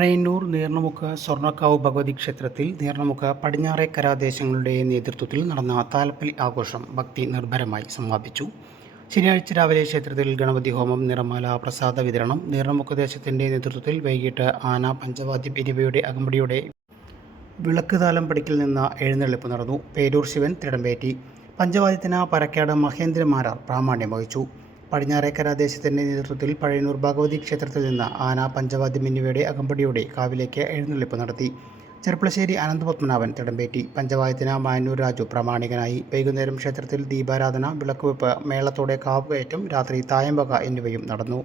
പഴയന്നൂർ നീർണ്ണമുക്ക് സ്വർണ്ണക്കാവ് ഭഗവതി ക്ഷേത്രത്തിൽ നീർണ്ണമുക്ക് പടിഞ്ഞാറേക്കര ദേശങ്ങളുടെ നേതൃത്വത്തിൽ നടന്ന താലപ്പൊലി ആഘോഷം ഭക്തി നിർഭരമായി സമാപിച്ചു. ശനിയാഴ്ച രാവിലെ ക്ഷേത്രത്തിൽ ഗണപതി ഹോമം, നിറമാല, പ്രസാദ വിതരണം, നീർണ്ണമുക്ക് ദേശത്തിൻ്റെ നേതൃത്വത്തിൽ വൈകിട്ട് ആന, പഞ്ചവാദ്യം എന്നിവയുടെ അകമ്പടിയോടെ വിളക്ക് താലം പടിക്കൽ നിന്ന് എഴുന്നള്ളിപ്പ് നടന്നു. പേരൂർ ശിവൻ തിടമ്പേറ്റി. പഞ്ചവാദ്യത്തിന് പരക്കാട് മഹേന്ദ്രമാരാർ പ്രാമാണ്യം വഹിച്ചു. പടിഞ്ഞാറേക്കര ദേശത്തിൻ്റെ നേതൃത്വത്തിൽ പഴയന്നൂർ ഭഗവതി ക്ഷേത്രത്തിൽ നിന്ന് ആന, പഞ്ചവാദ്യം എന്നിവയുടെ അകമ്പടിയോടെ കാവിലേക്ക് എഴുന്നള്ളിപ്പ് നടത്തി. ചെർപ്പളശ്ശേരി അനന്തപത്മനാഭൻ തിടമ്പേറ്റി. പഞ്ചവാദ്യത്തിന് മാനൂർ രാജു പ്രാമാണികനായി. വൈകുന്നേരം ക്ഷേത്രത്തിൽ ദീപാരാധന, വിളക്കുവെപ്പ്, മേളത്തോടെ കാവുകയറ്റം, രാത്രി തായമ്പക എന്നിവയും നടന്നു.